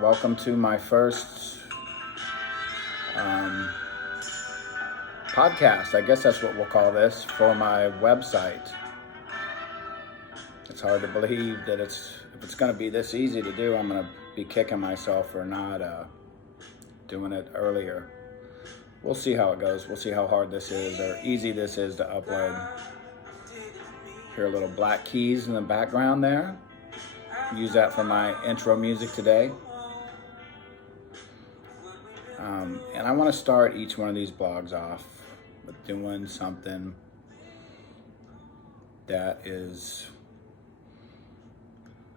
Welcome to my first podcast. I guess that's what we'll call this for my website. It's hard to believe that if it's going to be this easy to do, I'm going to be kicking myself for not doing it earlier. We'll see how it goes. We'll see how hard this is or easy this is to upload. Hear little black keys in the background there. Use that for my intro music today. And I want to start each one of these blogs off with doing something that is,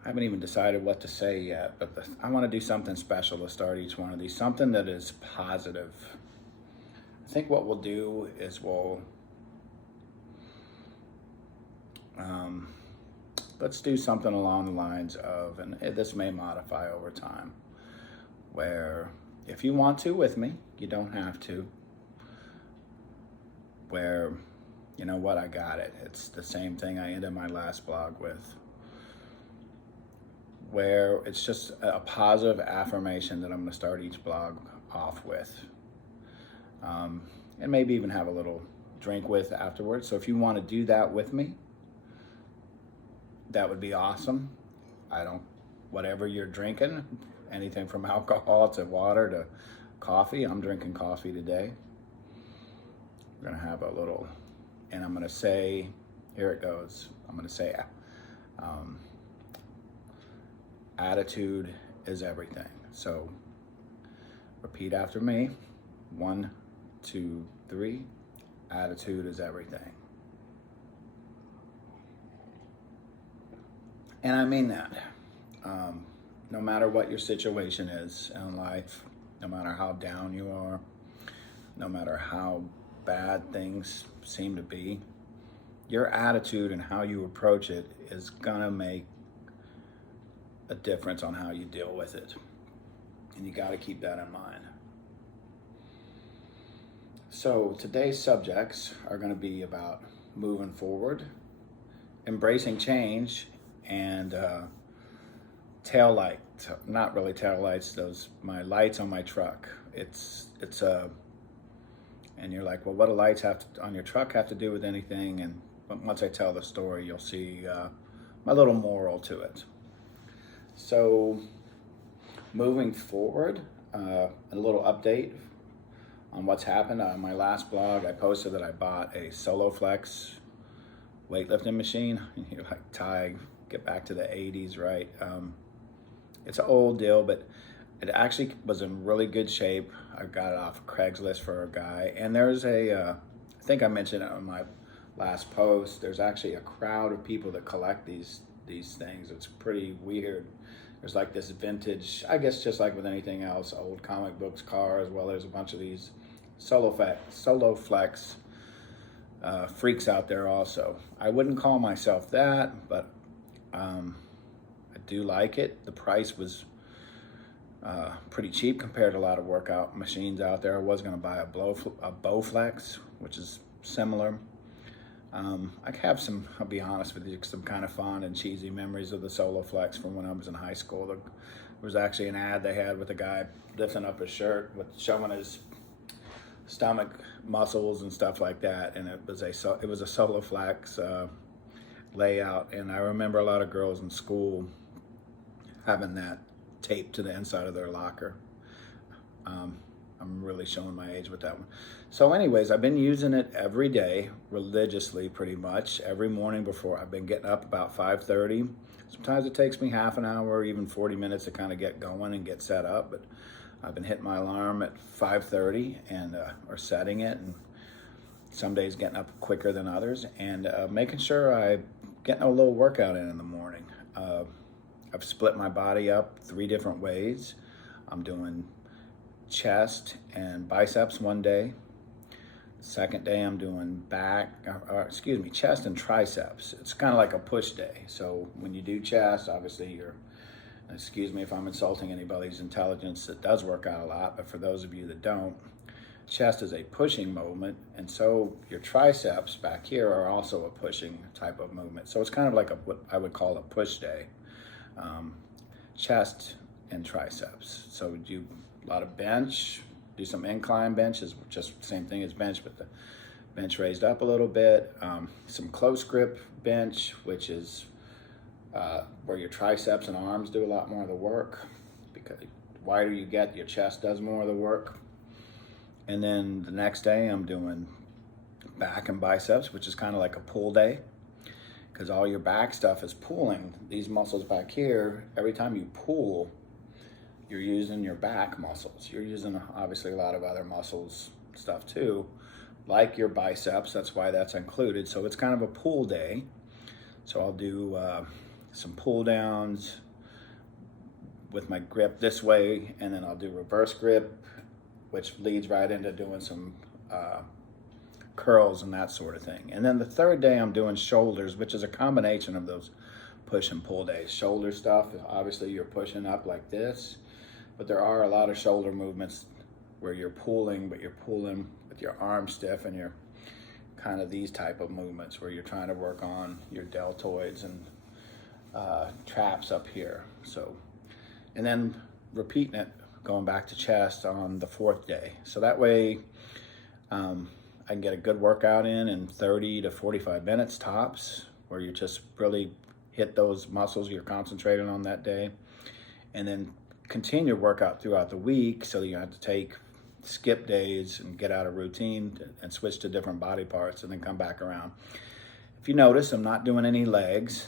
I haven't even decided what to say yet, but I want to do something special to start each one of these, something that is positive. I think what we'll do is let's do something along the lines of, and this may modify over time, where if you want to with me, you don't have to, where, you know what, I got it. It's the same thing I ended my last blog with, where it's just a positive affirmation that I'm going to start each blog off with, and maybe even have a little drink with afterwards. So if you want to do that with me, that would be awesome. Whatever you're drinking, anything from alcohol to water to coffee. I'm drinking coffee today. We're gonna have a little, and I'm gonna say, here it goes. I'm gonna say, attitude is everything. So repeat after me. 1, 2, 3. Attitude is everything. And I mean that. No matter what your situation is in life, no matter how down you are, no matter how bad things seem to be, your attitude and how you approach it is gonna make a difference on how you deal with it. And you gotta keep that in mind. So today's subjects are gonna be about moving forward, embracing change, and not really tail lights, my lights on my truck. And you're like, well, what do lights on your truck have to do with anything? But once I tell the story, you'll see my little moral to it. So moving forward, a little update on what's happened. On my last blog, I posted that I bought a SoloFlex weightlifting machine. You're like, Ty, get back to the 80s, right? It's an old deal, but it actually was in really good shape. I got it off Craigslist for a guy. And there's I think I mentioned it on my last post, there's actually a crowd of people that collect these things. It's pretty weird. There's like this vintage, I guess just like with anything else, old comic books, cars. Well, there's a bunch of these SoloFlex freaks out there also. I wouldn't call myself that, but I do like it. The price was pretty cheap compared to a lot of workout machines out there. I was going to buy a Bowflex, which is similar. I have some, I'll be honest with you, some kind of fond and cheesy memories of the SoloFlex from when I was in high school. There was actually an ad they had with a guy lifting up his shirt, showing his stomach muscles and stuff like that, and it was a SoloFlex layout. And I remember a lot of girls in school having that taped to the inside of their locker. I'm really showing my age with that one. So anyways, I've been using it every day, religiously pretty much. Every morning before, I've been getting up about 5:30. Sometimes it takes me half an hour or even 40 minutes to kind of get going and get set up, but I've been hitting my alarm at 5:30 and or setting it, and some days getting up quicker than others, and making sure I'm getting a little workout in the morning. I've split my body up 3 different ways. I'm doing chest and biceps one day. Second day I'm doing chest and triceps. It's kind of like a push day. So when you do chest, obviously excuse me if I'm insulting anybody's intelligence that does work out a lot, but for those of you that don't, chest is a pushing movement, and so your triceps back here are also a pushing type of movement. So it's kind of like what I would call a push day. Chest and triceps. So we do a lot of bench, do some incline benches, just the same thing as bench, but the bench raised up a little bit. Some close grip bench, which is where your triceps and arms do a lot more of the work, because the wider you get, your chest does more of the work. And then the next day I'm doing back and biceps, which is kind of like a pull day, because all your back stuff is pulling. These muscles back here, every time you pull, you're using your back muscles. You're using obviously a lot of other muscles stuff too, like your biceps. That's why that's included. So it's kind of a pull day. So I'll do some pull downs with my grip this way, and then I'll do reverse grip, which leads right into doing some curls and that sort of thing. And then the third day I'm doing shoulders, which is a combination of those push and pull days. Shoulder stuff, obviously you're pushing up like this, but there are a lot of shoulder movements where you're pulling, but you're pulling with your arms stiff, and you're kind of these type of movements where you're trying to work on your deltoids and traps up here. So, and then repeating it, going back to chest on the fourth day. So that way I can get a good workout in 30 to 45 minutes tops, where you just really hit those muscles you're concentrating on that day, and then continue to work out throughout the week, so that you have to skip days and get out of routine and switch to different body parts and then come back around. If you notice, I'm not doing any legs.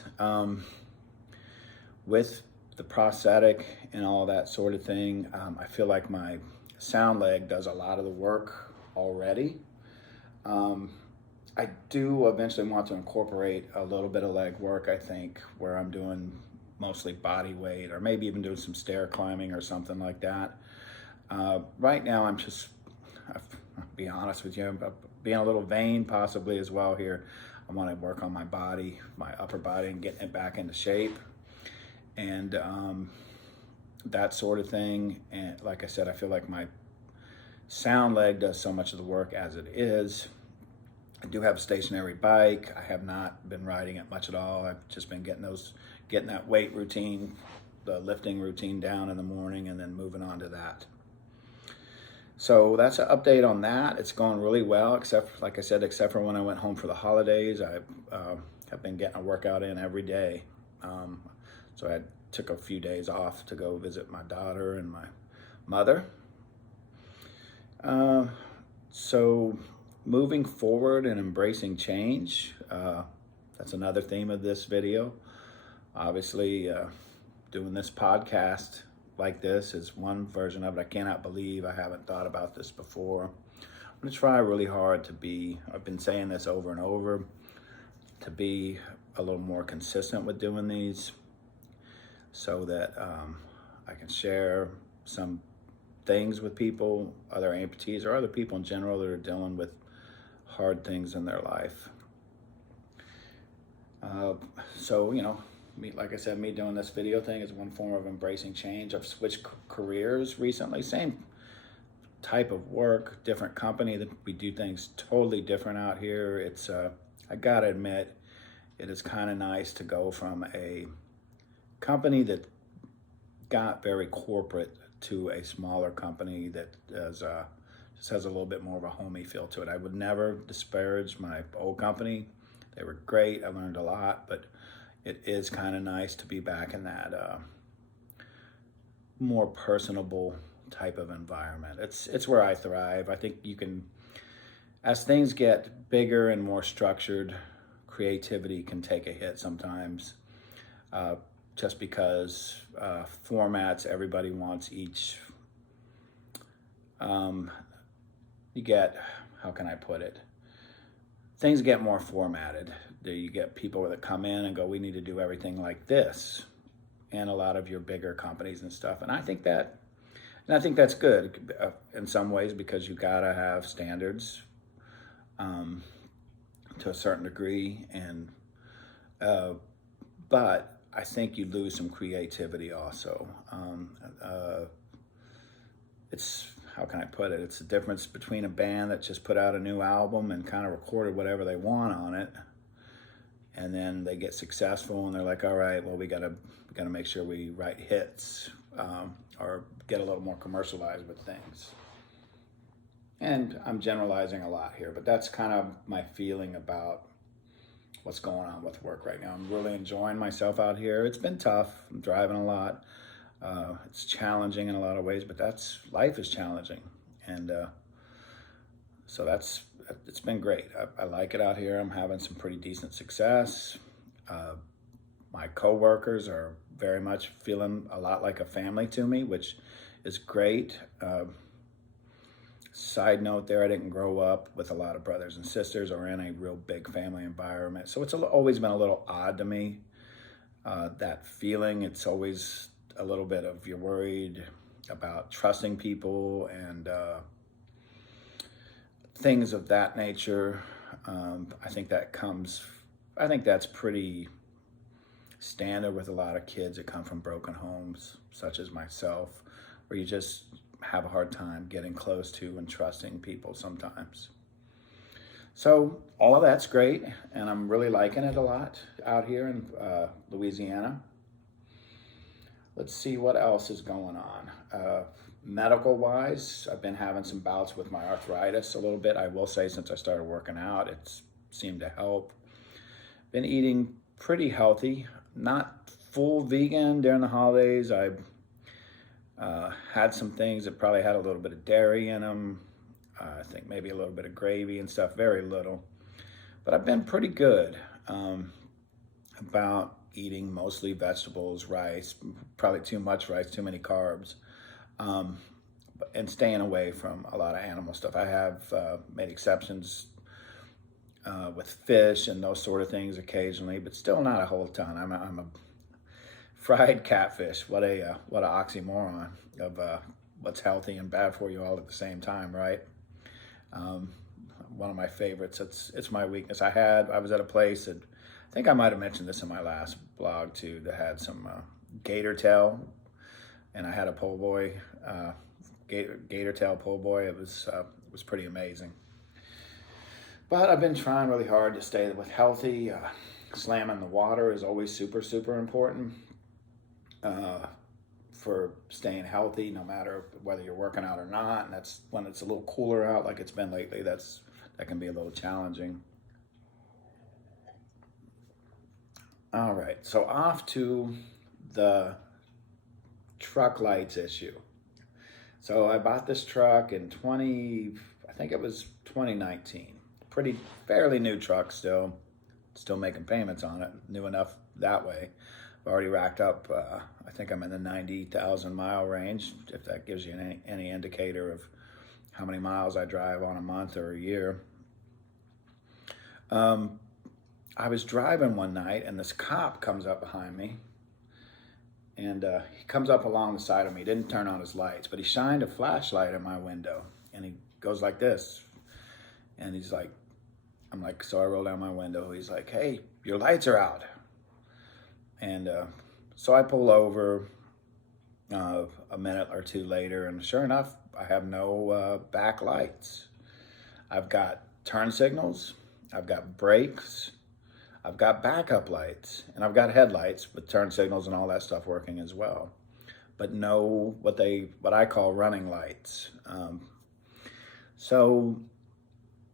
With the prosthetic and all that sort of thing, I feel like my sound leg does a lot of the work already. I do eventually want to incorporate a little bit of leg work, I think, where I'm doing mostly body weight, or maybe even doing some stair climbing or something like that. Right now, I'll be honest with you, I'm being a little vain possibly as well here. I want to work on my body, my upper body, and getting it back into shape, and that sort of thing. And like I said, I feel like my sound leg does so much of the work as it is. I do have a stationary bike. I have not been riding it much at all. I've just been getting that weight routine, the lifting routine down in the morning, and then moving on to that. So that's an update on that. It's going really well, except, like I said, except for when I went home for the holidays. I have been getting a workout in every day. So I took a few days off to go visit my daughter and my mother. So moving forward and embracing change, that's another theme of this video. Obviously, doing this podcast like this is one version of it. I cannot believe I haven't thought about this before. I'm going to try really hard to be, I've been saying this over and over, to be a little more consistent with doing these, so that I can share some things with people, other amputees or other people in general that are dealing with hard things in their life. So, you know, like I said, me doing this video thing is one form of embracing change. I've switched careers recently, same type of work, different company, that we do things totally different out here. It's, I gotta admit, it is kind of nice to go from a company that got very corporate to a smaller company that does, just has a little bit more of a homey feel to it. I would never disparage my old company. They were great, I learned a lot, but it is kind of nice to be back in that more personable type of environment. It's where I thrive. I think you can, as things get bigger and more structured, creativity can take a hit sometimes, just because formats, everybody wants each, you get, how can I put it? Things get more formatted. You get people that come in and go, we need to do everything like this, and a lot of your bigger companies and stuff. And I think that's good in some ways, because you gotta have standards to a certain degree, and but I think you lose some creativity also. It's, how can I put it? It's the difference between a band that just put out a new album and kind of recorded whatever they want on it, and then they get successful and they're like, all right, well, we gotta make sure we write hits or get a little more commercialized with things. And I'm generalizing a lot here, but that's kind of my feeling about what's going on with work right now. I'm really enjoying myself out here. It's been tough. I'm driving a lot. It's challenging in a lot of ways, but life is challenging. And so it's been great. I like it out here. I'm having some pretty decent success. My coworkers are very much feeling a lot like a family to me, which is great. Side note there, I didn't grow up with a lot of brothers and sisters or in a real big family environment. So it's always been a little odd to me, that feeling. It's always a little bit of you're worried about trusting people and things of that nature. I think that's pretty standard with a lot of kids that come from broken homes, such as myself, where you just have a hard time getting close to and trusting people sometimes. So all of that's great, and I'm really liking it a lot out here in Louisiana. Let's see what else is going on. Medical-wise, I've been having some bouts with my arthritis a little bit. I will say since I started working out, it's seemed to help. Been eating pretty healthy, not full vegan during the holidays. I had some things that probably had a little bit of dairy in them. I think maybe a little bit of gravy and stuff, very little. But I've been pretty good about eating mostly vegetables, rice, probably too much rice, too many carbs, and staying away from a lot of animal stuff. I have made exceptions with fish and those sort of things occasionally, but still not a whole ton. I'm a fried catfish. What an oxymoron of what's healthy and bad for you all at the same time, right? One of my favorites. It's my weakness. I was at a place that, I think I might have mentioned this in my last blog too, that had some gator tail, and I had a po' boy, gator tail po' boy. It was pretty amazing. But I've been trying really hard to stay with healthy. Slamming the water is always super, super important for staying healthy, no matter whether you're working out or not. And that's when it's a little cooler out like it's been lately, that can be a little challenging. All right, so off to the truck lights issue. So I bought this truck in I think it was 2019. Fairly new truck still making payments on it, new enough that way. I've already racked up, I think I'm in the 90,000 mile range, if that gives you any indicator of how many miles I drive on a month or a year. I was driving one night and this cop comes up behind me, and he comes up along the side of me. He didn't turn on his lights, but he shined a flashlight in my window, and he goes like this, and he's like, so I roll down my window. He's like, "Hey, your lights are out." And so I pull over a minute or two later, and sure enough, I have no back lights. I've got turn signals, I've got brakes, I've got backup lights, and I've got headlights with turn signals and all that stuff working as well. But no, what I call running lights. So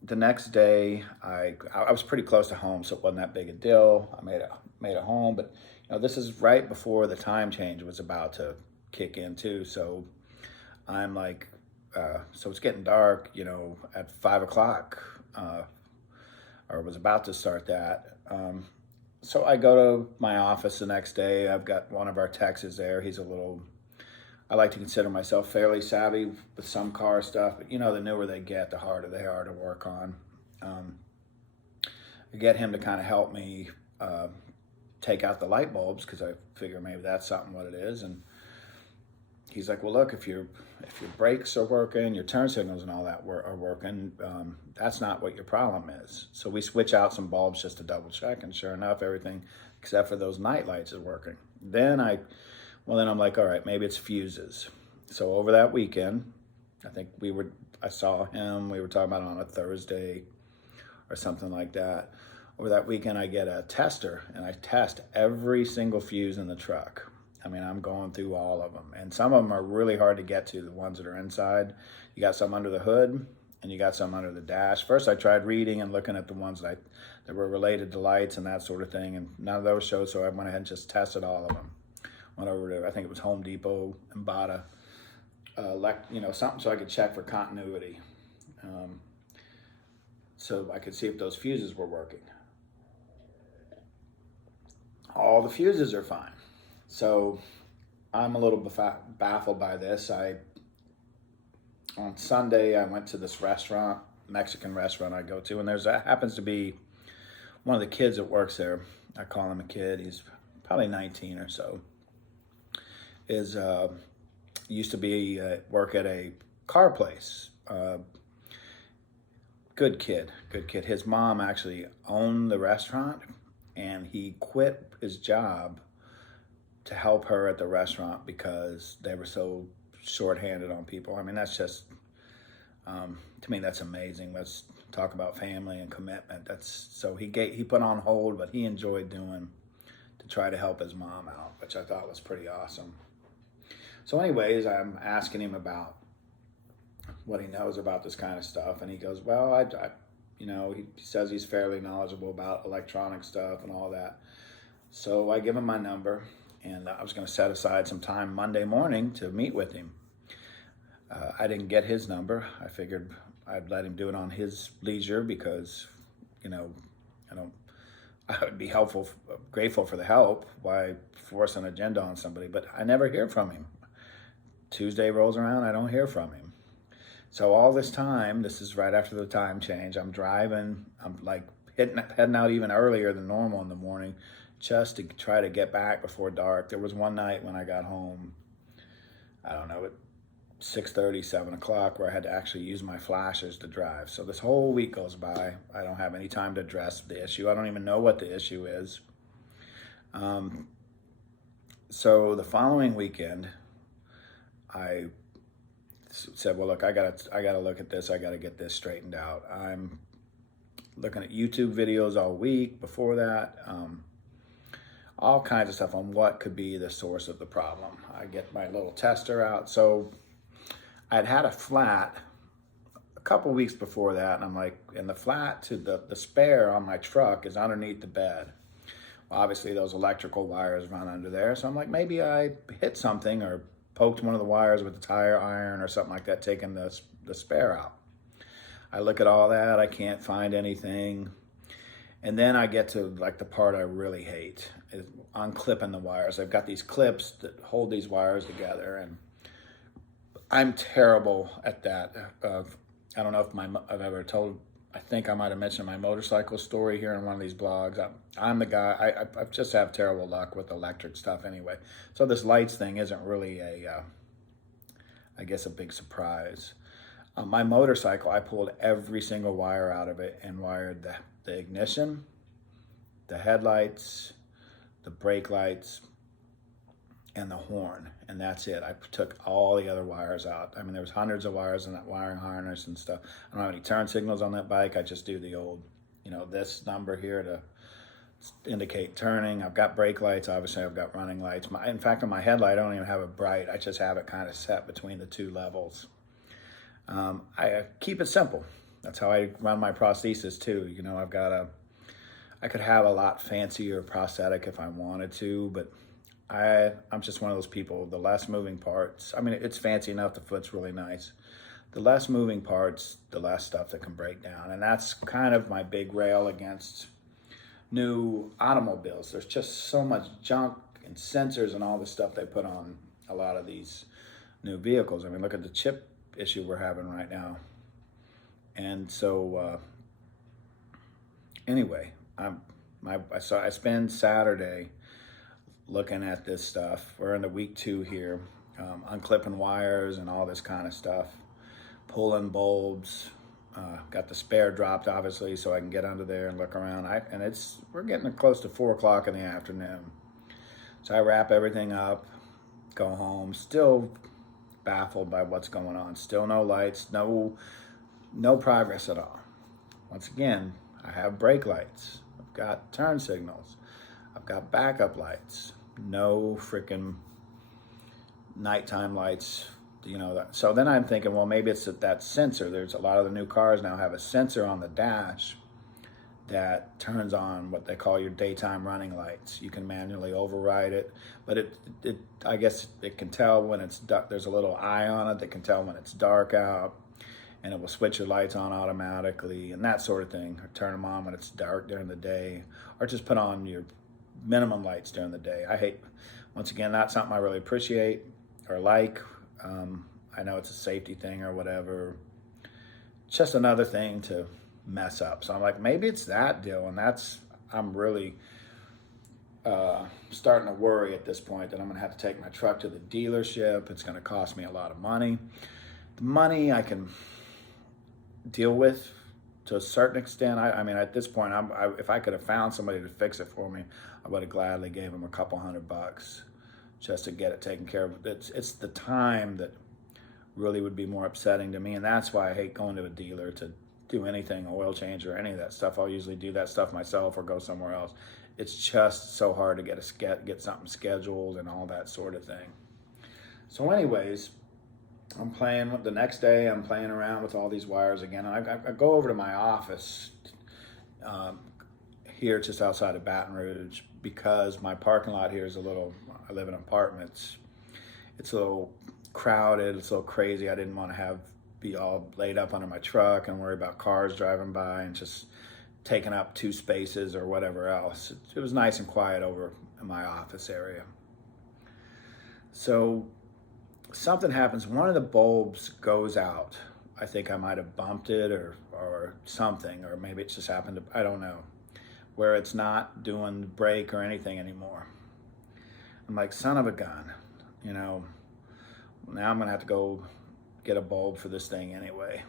the next day, I was pretty close to home, so it wasn't that big a deal. I made it home, but this is right before the time change was about to kick in too. So I'm like, so it's getting dark, at 5 o'clock, or was about to start that. So I go to my office the next day. I've got one of our techs is there. I like to consider myself fairly savvy with some car stuff, but the newer they get, the harder they are to work on. I get him to kind of help me take out the light bulbs, because I figure maybe that's something what it is. And he's like, "Well, look, if your brakes are working, your turn signals and all that are working, that's not what your problem is." So we switch out some bulbs just to double check, and sure enough, everything except for those night lights is working. Then I'm like, all right, maybe it's fuses. So over that weekend, I saw him, we were talking about it on a Thursday or something like that. Over that weekend, I get a tester, and I test every single fuse in the truck. I mean, I'm going through all of them. And some of them are really hard to get to, the ones that are inside. You got some under the hood, and you got some under the dash. First, I tried reading and looking at the ones that were related to lights and that sort of thing, and none of those showed, so I went ahead and just tested all of them. Went over to, I think it was Home Depot, and bought a, something so I could check for continuity. So I could see if those fuses were working. All the fuses are fine. So I'm a little baffled by this. On Sunday, I went to this restaurant, Mexican restaurant I go to, and happens to be one of the kids that works there. I call him a kid. He's probably 19 or so. Used to be work at a car place. Good kid. His mom actually owned the restaurant, and he quit his job to help her at the restaurant because they were so shorthanded on people. I mean, that's just, to me, that's amazing. Let's talk about family and commitment. So he put on hold what he enjoyed doing to try to help his mom out, which I thought was pretty awesome. So anyways, I'm asking him about what he knows about this kind of stuff, and he goes, well, he says he's fairly knowledgeable about electronic stuff and all that. So I give him my number, and I was going to set aside some time Monday morning to meet with him. I didn't get his number. I figured I'd let him do it on his leisure because, I would be grateful for the help. Why force an agenda on somebody? But I never hear from him. Tuesday rolls around, I don't hear from him. So all this time, this is right after the time change, I'm driving, I'm like heading out even earlier than normal in the morning just to try to get back before dark. There was one night when I got home, I don't know, at 6:30, 7 o'clock, where I had to actually use my flashers to drive. So this whole week goes by. I don't have any time to address the issue. I don't even know what the issue is. So the following weekend, I said, well, look, I gotta look at this. I gotta get this straightened out. I'm looking at YouTube videos all week before that, all kinds of stuff on what could be the source of the problem. I get my little tester out. So I'd had a flat a couple weeks before that, and I'm like, and the flat to the spare on my truck is underneath the bed. Well, obviously those electrical wires run under there. So I'm like, maybe I hit something or poked one of the wires with the tire iron or something like that, taking the spare out. I look at all that, I can't find anything. And then I get to like the part I really hate, is unclipping the wires. I've got these clips that hold these wires together, and I'm terrible at that. I don't know if I've ever told, I think I might have mentioned my motorcycle story here in one of these blogs. I'm the guy, I just have terrible luck with electric stuff anyway. So this lights thing isn't really I guess a big surprise. My motorcycle, I pulled every single wire out of it and wired the ignition, the headlights, the brake lights, and the horn, and that's it. I took all the other wires out. I mean, there was hundreds of wires in that wiring harness and stuff. I don't have any turn signals on that bike. I just do the old, this number here to indicate turning. I've got brake lights. Obviously, I've got running lights. In fact, on my headlight, I don't even have it bright. I just have it kind of set between the two levels. I keep it simple. That's how I run my prosthesis too. I could have a lot fancier prosthetic if I wanted to, but I'm just one of those people, the less moving parts. I mean, it's fancy enough, the foot's really nice. The less moving parts, the less stuff that can break down. And that's kind of my big rail against new automobiles. There's just so much junk and sensors and all the stuff they put on a lot of these new vehicles. I mean, look at the chip issue we're having right now. And so, anyway, I spend Saturday looking at this stuff. We're into week 2 here, unclipping wires and all this kind of stuff, pulling bulbs, got the spare dropped obviously so I can get under there and look around. We're getting close to 4 o'clock in the afternoon. So I wrap everything up, go home, still baffled by what's going on. Still no lights, no progress at all. Once again, I have brake lights, I've got turn signals, I've got backup lights, no freaking nighttime lights, so then I'm thinking, well, maybe it's that sensor. There's a lot of the new cars now have a sensor on the dash that turns on what they call your daytime running lights. You can manually override it, but it I guess it can tell when it's dark. There's a little eye on it that can tell when it's dark out, and it will switch your lights on automatically and that sort of thing, or turn them on when it's dark during the day, or just put on your minimum lights during the day. Once again, not something I really appreciate or like. I know it's a safety thing or whatever. It's just another thing to mess up. So I'm like, maybe it's that deal, and I'm really starting to worry at this point that I'm going to have to take my truck to the dealership. It's going to cost me a lot of money. The money I can deal with to a certain extent. I mean, at this point, if I could have found somebody to fix it for me, I would have gladly gave them a couple $100 just to get it taken care of. It's the time that really would be more upsetting to me, and that's why I hate going to a dealer to do anything, oil change or any of that stuff. I'll usually do that stuff myself or go somewhere else. It's just so hard to get something scheduled and all that sort of thing. So anyways, the next day I'm playing around with all these wires again. I go over to my office here just outside of Baton Rouge, because my parking lot here is I live in apartments. It's a little crowded, it's a little crazy. I didn't want to be all laid up under my truck and worry about cars driving by and just taking up 2 spaces or whatever else. It was nice and quiet over in my office area. So something happens. One of the bulbs goes out. I think I might have bumped it or something, or maybe it just happened to, I don't know, where it's not doing the brake or anything anymore. I'm like, son of a gun, now I'm gonna have to go get a bulb for this thing anyway.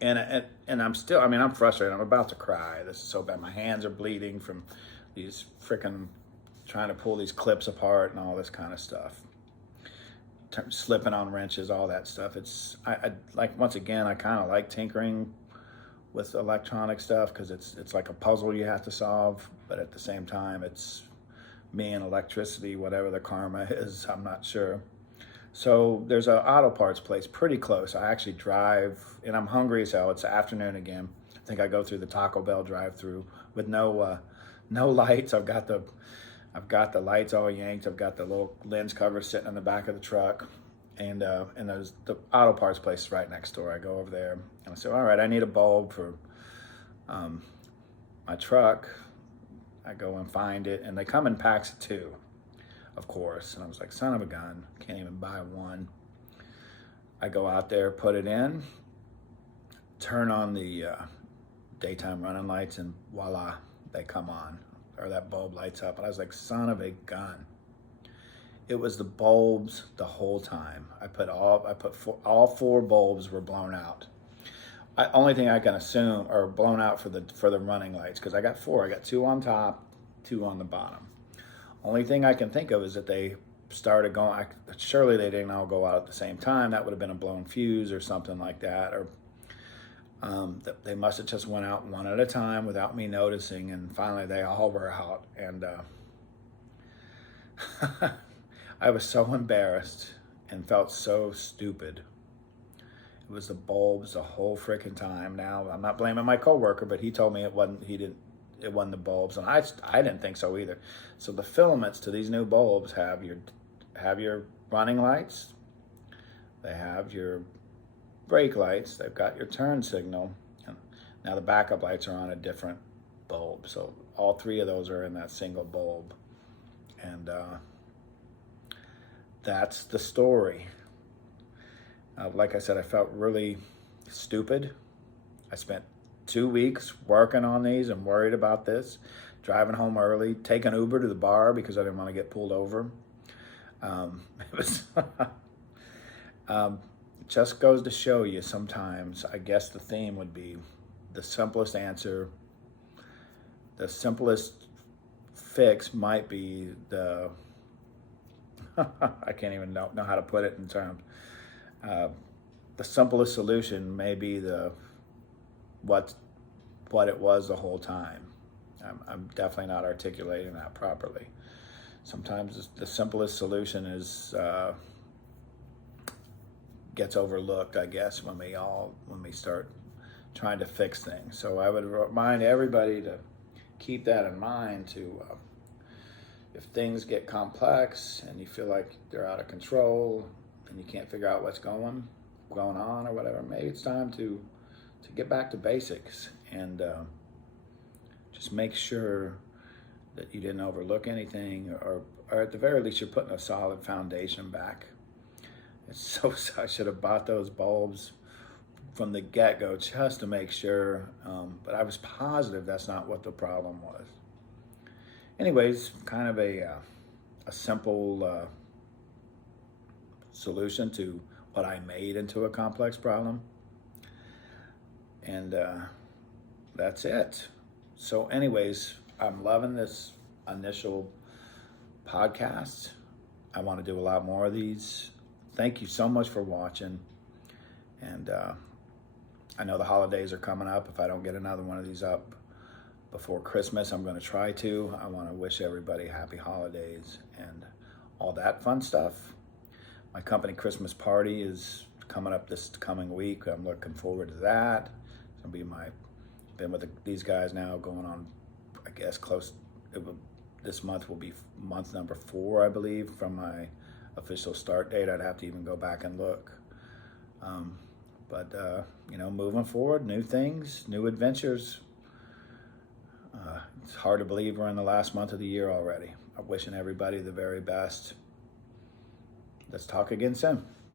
And I'm still, I'm frustrated. I'm about to cry. This is so bad. My hands are bleeding from these freaking trying to pull these clips apart and all this kind of stuff. Slipping on wrenches, all that stuff. I like, once again, I kind of like tinkering with electronic stuff because it's like a puzzle you have to solve, but at the same time, it's me and electricity, whatever the karma is, I'm not sure. So there's an auto parts place pretty close. I actually drive, and I'm hungry as hell. It's afternoon again. I think I go through the Taco Bell drive-through with no lights. I've got the lights all yanked. I've got the little lens cover sitting in the back of the truck, and there's the auto parts place right next door. I go over there and I say, all right, I need a bulb for my truck. I go and find it, and they come in packs of 2. Of course, and I was like, son of a gun, can't even buy one. I go out there, put it in, turn on the daytime running lights, and voila, they come on, or that bulb lights up. And I was like, son of a gun. It was the bulbs the whole time. All 4 bulbs were blown out. Only thing I can assume are blown out for the running lights, because I got 4. I got 2 on top, 2 on the bottom. Only thing I can think of is that they started going, surely they didn't all go out at the same time. That would have been a blown fuse or something like that. Or they must have just went out one at a time without me noticing. And finally they all were out. And I was so embarrassed and felt so stupid. It was the bulbs the whole freaking time. Now, I'm not blaming my coworker, but he told me it wasn't the bulbs, and I didn't think so either. So the filaments to these new bulbs have your running lights, they have your brake lights, they've got your turn signal, and now the backup lights are on a different bulb. So all 3 of those are in that single bulb, and that's the story. Like I said, I felt really stupid. I spent 2 weeks working on these and worried about this, driving home early, taking Uber to the bar because I didn't want to get pulled over. It was just goes to show you sometimes, I guess the theme would be the simplest answer, the simplest fix might be the, I can't even know how to put it in terms. The simplest solution may be what it was the whole time. I'm definitely not articulating that properly. sometimes the simplest solution is gets overlooked, I guess, when we start trying to fix things. So I would remind everybody to keep that in mind. If things get complex and you feel like they're out of control and you can't figure out what's going on or whatever, maybe it's time to get back to basics and just make sure that you didn't overlook anything, or at the very least you're putting a solid foundation back. I should have bought those bulbs from the get-go just to make sure, but I was positive that's not what the problem was. Anyways, kind of a simple solution to what I made into a complex problem. And that's it. So anyways, I'm loving this initial podcast. I want to do a lot more of these. Thank you so much for watching. And I know the holidays are coming up. If I don't get another one of these up before Christmas, I'm going to try to. I want to wish everybody happy holidays and all that fun stuff. My company Christmas party is coming up this coming week. I'm looking forward to that. It's going to be been with these guys now going on, I guess, this month will be month number 4, I believe, from my official start date. I'd have to even go back and look. But moving forward, new things, new adventures. It's hard to believe we're in the last month of the year already. I'm wishing everybody the very best. Let's talk again soon.